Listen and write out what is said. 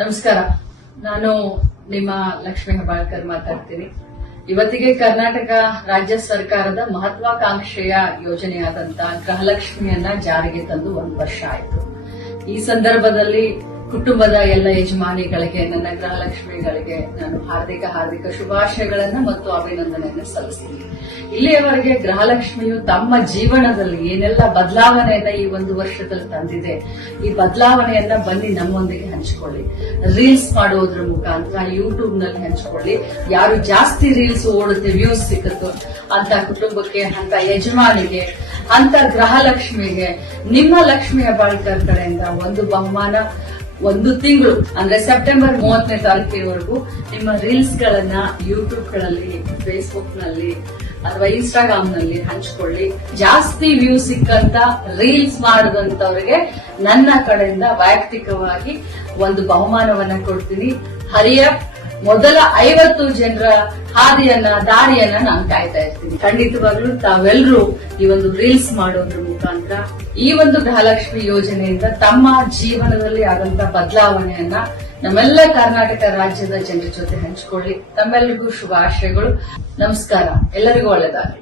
ನಮಸ್ಕಾರ. ನಾನು ನಿಮ್ಮ ಲಕ್ಷ್ಮೀ ಹೆಬ್ಬಾಳ್ಕರ್ ಮಾತಾಡ್ತೀನಿ. ಇವತ್ತಿಗೆ ಕರ್ನಾಟಕ ರಾಜ್ಯ ಸರ್ಕಾರದ ಮಹತ್ವಾಕಾಂಕ್ಷೆಯ ಯೋಜನೆಯಾದಂತಹ ಗೃಹಲಕ್ಷ್ಮಿಯನ್ನ ಜಾರಿಗೆ ತಂದು 1 ವರ್ಷ ಆಯಿತು. ಈ ಸಂದರ್ಭದಲ್ಲಿ ಕುಟುಂಬದ ಎಲ್ಲ ಯಜಮಾನಿಗಳಿಗೆ, ನನ್ನ ಗೃಹಲಕ್ಷ್ಮಿಗಳಿಗೆ ನಾನು ಹಾರ್ದಿಕ ಶುಭಾಶಯಗಳನ್ನ ಮತ್ತು ಅಭಿನಂದನೆಯನ್ನು ಸಲ್ಲಿಸ್ತೀನಿ. ಇಲ್ಲಿಯವರೆಗೆ ಗೃಹಲಕ್ಷ್ಮಿಯು ತಮ್ಮ ಜೀವನದಲ್ಲಿ ಏನೆಲ್ಲ ಬದಲಾವಣೆಯನ್ನ ಈ 1 ವರ್ಷದಲ್ಲಿ ತಂದಿದೆ, ಈ ಬದಲಾವಣೆಯನ್ನ ಬನ್ನಿ ನಮ್ಮೊಂದಿಗೆ ಹಂಚಿಕೊಳ್ಳಿ. ರೀಲ್ಸ್ ಮಾಡೋದ್ರ ಮುಖಾಂತರ ಯೂಟ್ಯೂಬ್ ನಲ್ಲಿ ಹಂಚಿಕೊಳ್ಳಿ. ಯಾರು ಜಾಸ್ತಿ ರೀಲ್ಸ್ ಓಡುತ್ತೆ, ವ್ಯೂಸ್ ಸಿಕ್ಕುತ್ತೋ ಅಂತ ಕುಟುಂಬಕ್ಕೆ, ಅಂತ ಯಜಮಾನಿಗೆ, ಅಂತ ಗೃಹಲಕ್ಷ್ಮಿಗೆ ನಿಮ್ಮ ಲಕ್ಷ್ಮೀ ಹೆಬ್ಬಾಳ್ಕರ್ ಕಡೆಯಿಂದ ಒಂದು ಬಹುಮಾನ 1 ತಿಂಗಳು ಅಂದ್ರೆ ಸೆಪ್ಟೆಂಬರ್ 30ನೇ ತಾರೀಕಿನವರೆಗೂ ನಿಮ್ಮ ರೀಲ್ಸ್ ಗಳನ್ನ ಯೂಟ್ಯೂಬ್ ಗಳಲ್ಲಿ, ಫೇಸ್ಬುಕ್ ನಲ್ಲಿ ಅಥವಾ ಇನ್ಸ್ಟಾಗ್ರಾಮ್ ನಲ್ಲಿ ಹಂಚಿಕೊಳ್ಳಿ. ಜಾಸ್ತಿ ವ್ಯೂ ಸಿಕ್ಕಂತ ರೀಲ್ಸ್ ಮಾಡದಂತವರಿಗೆ ನನ್ನ ಕಡೆಯಿಂದ ವೈಯಕ್ತಿಕವಾಗಿ ಒಂದು ಬಹುಮಾನವನ್ನ ಕೊಡ್ತೀನಿ. ಹರಿಯಪ್ ಮೊದಲ 50 ಜನರ ದಾರಿಯನ್ನ ನಾನು ಕಾಯ್ತಾ ಇರ್ತೀನಿ. ಖಂಡಿತವಾಗ್ಲೂ ತಾವೆಲ್ಲರೂ ಈ ಒಂದು ರೀಲ್ಸ್ ಮಾಡೋದ್ರ ಮುಖಾಂತರ ಈ ಒಂದು ಗೃಹಲಕ್ಷ್ಮಿ ಯೋಜನೆಯಿಂದ ತಮ್ಮ ಜೀವನದಲ್ಲಿ ಆದಂತ ಬದಲಾವಣೆಯನ್ನ ನಮ್ಮೆಲ್ಲ ಕರ್ನಾಟಕ ರಾಜ್ಯದ ಜನರ ಜೊತೆ ಹಂಚಿಕೊಳ್ಳಿ. ತಮ್ಮೆಲ್ಲರಿಗೂ ಶುಭಾಶಯಗಳು. ನಮಸ್ಕಾರ. ಎಲ್ಲರಿಗೂ ಒಳ್ಳೆಯದಾಗಲಿ.